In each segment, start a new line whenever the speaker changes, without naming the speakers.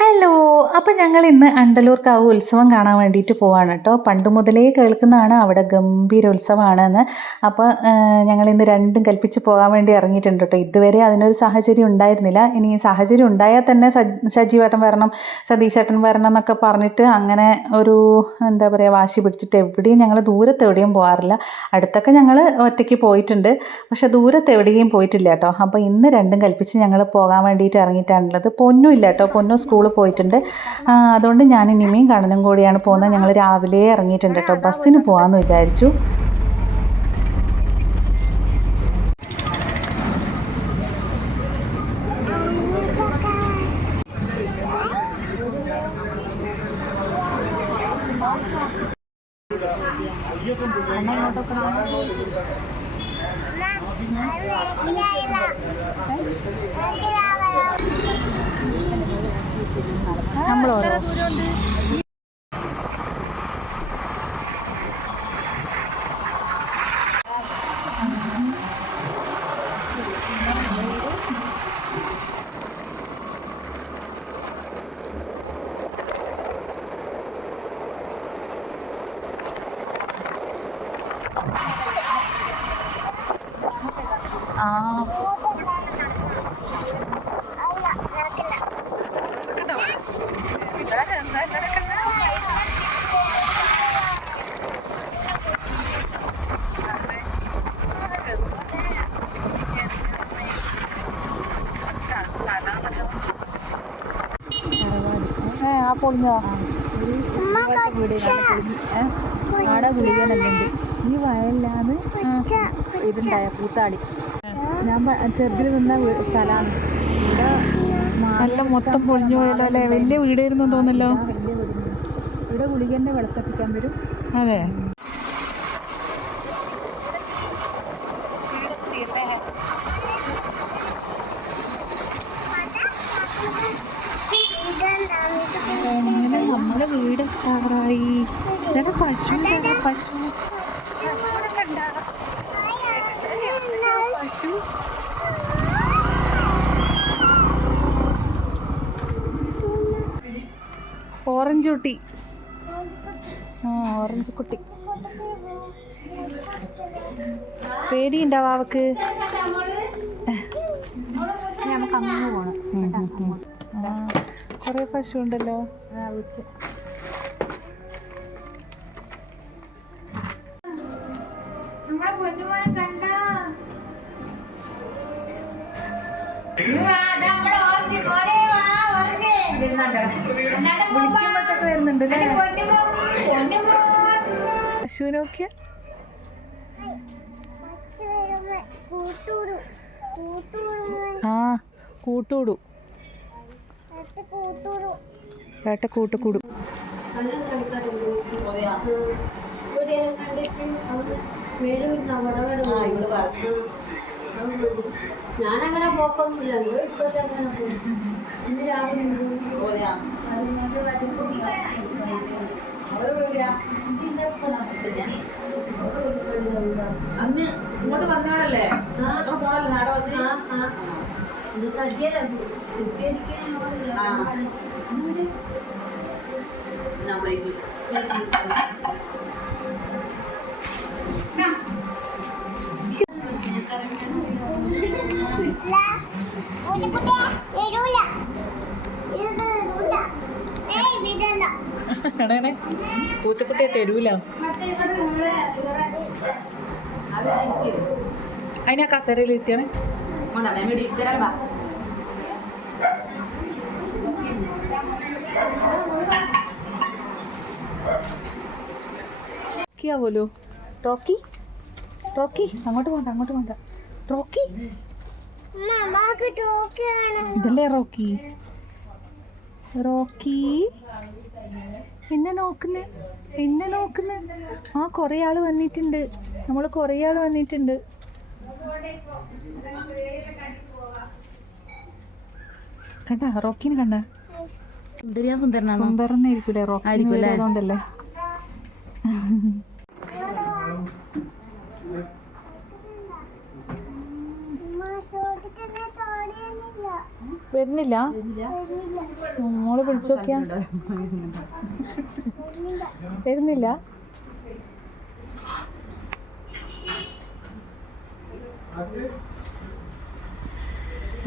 Hello അപ്പം ഞങ്ങൾ ഇന്ന് അണ്ടലൂർക്കാവ് ഉത്സവം കാണാൻ വേണ്ടിയിട്ട് പോവാണ് കേട്ടോ. പണ്ട് മുതലേ കേൾക്കുന്നതാണ് അവിടെ ഗംഭീര ഉത്സവമാണെന്ന്. അപ്പോൾ ഞങ്ങൾ ഇന്ന് രണ്ടും കൽപ്പിച്ച് പോകാൻ വേണ്ടി ഇറങ്ങിയിട്ടുണ്ട് കേട്ടോ. ഇതുവരെ അതിനൊരു സാഹചര്യം ഉണ്ടായിരുന്നില്ല. ഇനി സാഹചര്യം ഉണ്ടായാൽ തന്നെ സജ് സജീവേട്ടൻ വരണം സതീശേട്ടൻ വരണം എന്നൊക്കെ പറഞ്ഞിട്ട് അങ്ങനെ ഒരു എന്താ പറയുക വാശി പിടിച്ചിട്ട് എവിടെയും ഞങ്ങൾ ദൂരത്ത് എവിടെയും പോകാറില്ല അടുത്തൊക്കെ ഞങ്ങൾ ഒറ്റയ്ക്ക് പോയിട്ടുണ്ട്. പക്ഷേ ദൂരത്ത് എവിടെയും പോയിട്ടില്ല കേട്ടോ. അപ്പോൾ ഇന്ന് രണ്ടും കൽപ്പിച്ച് ഞങ്ങൾ പോകാൻ വേണ്ടിയിട്ട് ഇറങ്ങിയിട്ടാണുള്ളത്. പൊന്നും ഇല്ല കേട്ടോ. പൊന്നു സ്കൂളിൽ പോയിട്ടുണ്ട്. അതുകൊണ്ട് ഞാൻ ഇനിമയും കണ്ണനും കൂടിയാണ് പോകുന്നത്. ഞങ്ങൾ രാവിലെ ഇറങ്ങിയിട്ടുണ്ട് കേട്ടോ. ബസ്സിന് പോകാമെന്ന് വിചാരിച്ചു. നമ്മളോരോ ആ ആ പൊളിഞ്ഞോ
ആടെ ഗുളികനുണ്ട് ഈ വയലിലാണ് ഇതുണ്ടായ പൂത്താടി ഞാൻ ചെറുതിൽ നിന്ന സ്ഥലമാണ്.
നല്ല മൊത്തം പൊളിഞ്ഞു പോയല്ലോ അല്ലേ? വലിയ വീടായിരുന്നു തോന്നല്ലോ
ഇവിടെ ഗുളികന്റെ വെളുത്തപ്പിക്കാൻ വരും.
അതെ. നമ്മുടെ വീട് എത്താറായി പശു? പശു പശുവിനെ കണ്ടാ? പശു ഓറഞ്ച് കുട്ടി. ആ ഓറഞ്ച് കുട്ടി. പേടിയുണ്ടാവും അവക്ക്
നമുക്ക് അങ്ങനെ പോണം.
കുറേ പശു ഉണ്ടല്ലോ
ആ വീട്ടിൽ
വിളിക്കുമ്പോഴത്തൊക്കെ വരുന്നുണ്ട്. അല്ലേ പശുവിനെ നോക്കിയ ആ കൂട്ടൂടു. ഏട്ട കൂട്ടുകൂടും
പോക്കൊന്നുമില്ല. ഇപ്പോഴത്തെ അങ്ങനെ പോകും. ഇന്ന് രാവിലെ
അന്ന് ഇങ്ങോട്ട് വന്നാടല്ലേ പോണല്ലേ നാടെ വന്ന്?
ഇത് സജ്ജയല്ല
നമ്മളേക്ക്
പൂച്ചക്കുട്ടിയെ തരൂല. അതിനാ കസേരയിൽ ഇരുത്തിയാണ്?
വാ.
റോക്കിയാവോലോ റോക്കി? റോക്കി അങ്ങോട്ട് പോണ്ട അങ്ങോട്ട് പോണ്ട. റോക്കി? ഇതല്ലേ റോക്കി? റോക്കി? എന്നെ നോക്കുന്ന എന്നെ നോക്കുന്ന. ആ കുറേ ആൾ വന്നിട്ടുണ്ട്. നമ്മൾ കുറേ ആൾ വന്നിട്ടുണ്ട്. കണ്ട റോക്കിന് കണ്ട?
സുന്ദരിയാ സുന്ദരനാ
സുന്ദരനായിരിക്കൂലേ
റോക്കിന്?
അതുകൊണ്ടല്ലേ വരുന്നില്ല? മോൾ വിളിച്ചു നോക്കിയാ വരുന്നില്ല?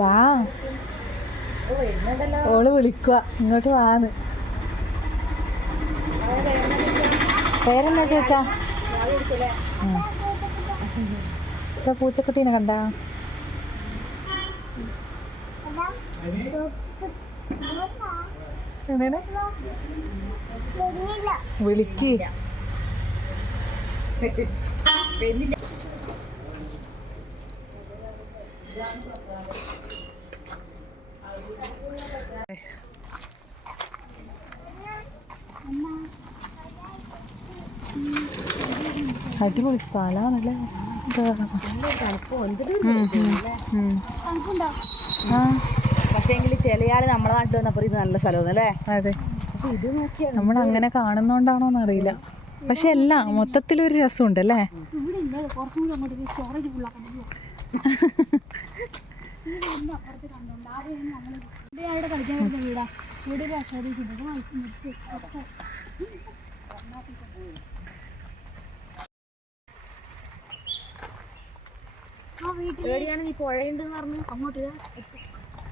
വാ. ഓൾ വിളിക്കുക ഇങ്ങോട്ട് വാന്ന്. പേരെന്നാ ചോദിച്ചാ? പൂച്ചക്കുട്ടീനെ കണ്ടാ. വിളിക്ക്. അടിപൊളി സ്ഥലമാണല്ലേ
പക്ഷേ എങ്കിൽ ചില ആൾ നമ്മളെ നാട്ടിൽ വന്നപ്പോൾ ഇത് നല്ല സ്ഥലമാണ് അല്ലേ?
അതെ.
പക്ഷെ ഇത് നോക്കിയാൽ
നമ്മൾ അങ്ങനെ കാണുന്നോണ്ടാണോന്ന് അറിയില്ല. പക്ഷെ എല്ലാം മൊത്തത്തിലൊരു രസമുണ്ട് അല്ലേ
വീട്ടിൽ നീ പുഴയുണ്ടെന്ന് പറഞ്ഞു അങ്ങോട്ട്.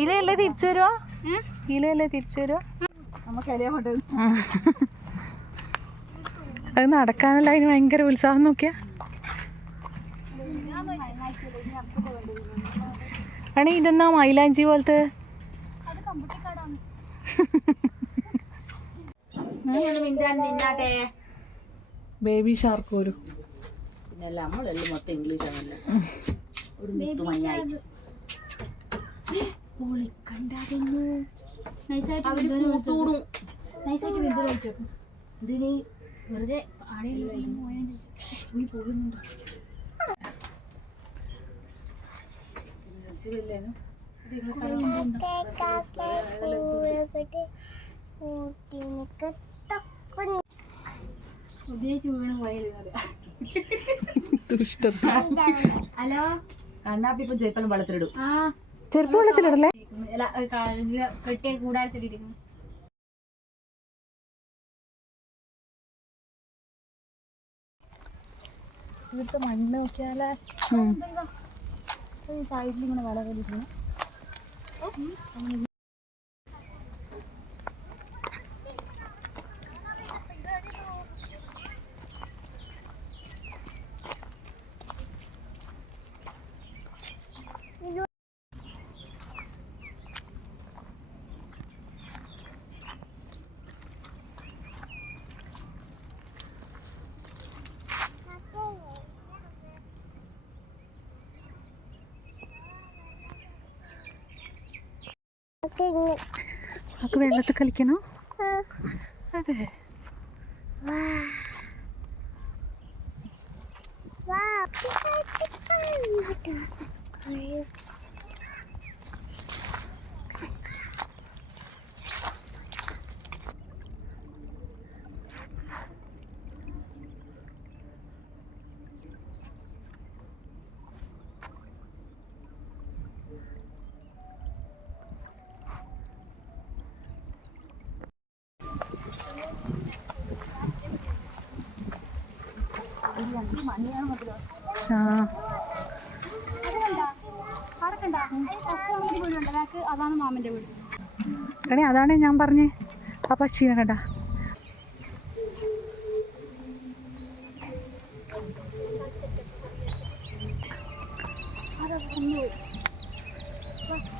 ഇലയല്ലേ തിരിച്ചു വരുവോ? ഇലയല്ലേ തിരിച്ചു വരുവോ? അത് നടക്കാനല്ല അതിന് ഭയങ്കര ഉത്സാഹം നോക്കിയാ. ആണേ ഇതെന്നാ മൈലാഞ്ചി പോലത്തെ? ബേബി ഷാർക്ക് വരും
പിന്നെ നമ്മളെല്ലാം മൊത്തം ഇംഗ്ലീഷ് ആണല്ലോ. ഒരു മുത്തു മഞ്ഞായി
നൈസായിട്ട് വെറുതെ വിളിച്ചോ
ഇതിന്
വെറുതെ ആരെങ്കിലും പോയാൽ
പോയി പോകുന്നുണ്ട്
ഉപയോഗിച്ച് വീണ് ഹലോ?
കണ്ണാപ്പി ഇപ്പൊ ചെരുപ്പം വെള്ളത്തിലിടും.
ആ.
ചെറുപ്പം വെള്ളത്തിലിടല്ലേ?
കെട്ടിയ കൂടാരത്തിലിരിക്കുന്നു.
ഇവിടുത്തെ മണ്ണ് നോക്കിയാലേ. സൈഡിൽ ഇങ്ങനെ കളിക്കുന്നു
വെള്ളത്തിൽ കളിക്കണോ? അതെ. ആ. എടേ അതാണ് ഞാൻ പറഞ്ഞേ. ആ പക്ഷീനെ കണ്ട.
Thank.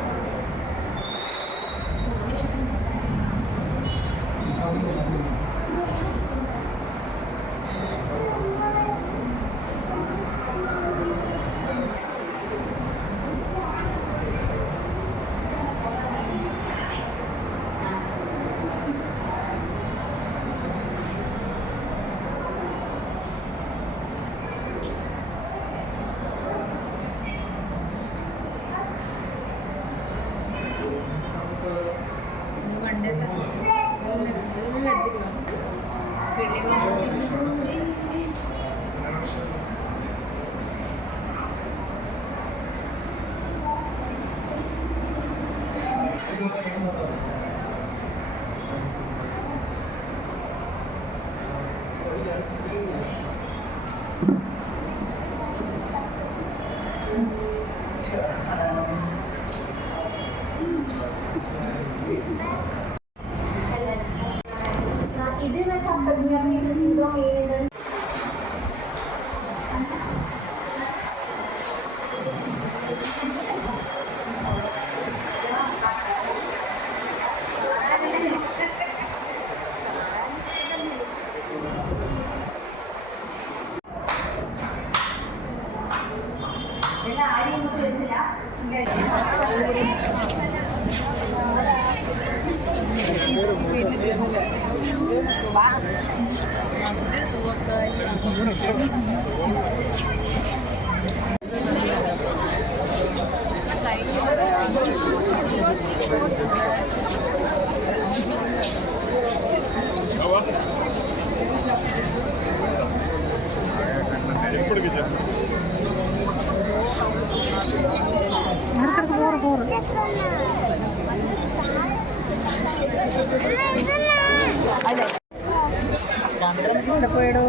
ഇവിടെ പോയടോ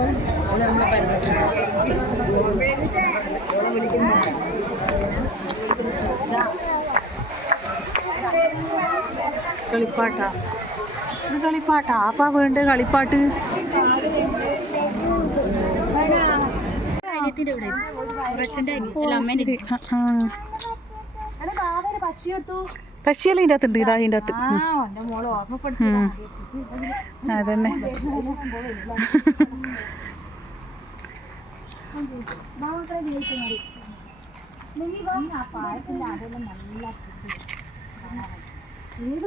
നമ്മളെ
കളിപ്പാട്ടാ. ഇത് കളിപ്പാട്ടാ. ആപ്പാ വേണ്ട കളിപ്പാട്ട്.
അനിയത്തിന്റെ ഇവിടെ കുറച്ചന്റെ അല്ല അമ്മേന്റെ
പക്ഷിയെല്ലാം ഇതിന്റെ അകത്തുണ്ട്. ഇതാ ഇതിന്റെ അകത്ത്. അതന്നെ.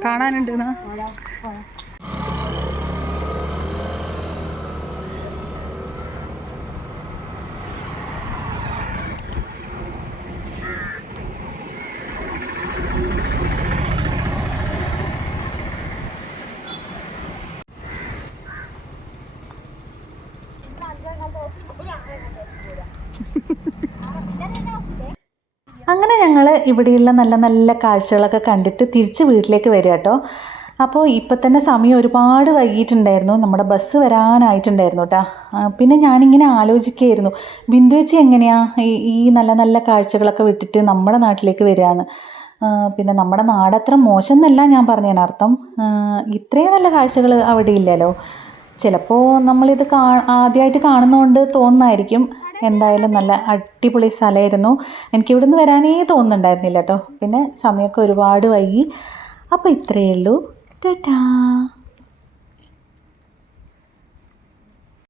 കാണാനുണ്ട് എന്നാ അങ്ങനെ ഇവിടെയുള്ള നല്ല നല്ല കാഴ്ചകളൊക്കെ കണ്ടിട്ട് തിരിച്ച് വീട്ടിലേക്ക് വരിക കേട്ടോ. അപ്പോൾ ഇപ്പം തന്നെ സമയം ഒരുപാട് വൈകിയിട്ടുണ്ടായിരുന്നു നമ്മുടെ ബസ് വരാനായിട്ടുണ്ടായിരുന്നു കേട്ടോ പിന്നെ ഞാനിങ്ങനെ ആലോചിക്കുകയായിരുന്നു ബിന്ദു എങ്ങനെയാണ് എങ്ങനെയാ ഈ ഈ നല്ല നല്ല കാഴ്ചകളൊക്കെ വിട്ടിട്ട് നമ്മുടെ നാട്ടിലേക്ക് വരികയെന്ന് പിന്നെ നമ്മുടെ നാടത്ര മോശം എന്നല്ല ഞാൻ പറഞ്ഞതിനർത്ഥം ഇത്രയും നല്ല കാഴ്ചകൾ അവിടെ ഇല്ലല്ലോ. ചിലപ്പോൾ നമ്മളിത് കാ ആദ്യമായിട്ട് കാണുന്നതുകൊണ്ട് തോന്നുന്നതായിരിക്കും എന്തായാലും നല്ല അടിപൊളി സ്ഥലമായിരുന്നു. എനിക്ക് ഇവിടുന്ന് വരാനേ തോന്നുന്നുണ്ടായിരുന്നില്ല കേട്ടോ. പിന്നെ സമയമൊക്കെ ഒരുപാട് വൈകി. അപ്പോൾ ഇത്രയേ ഉള്ളൂ. ടാറ്റാ.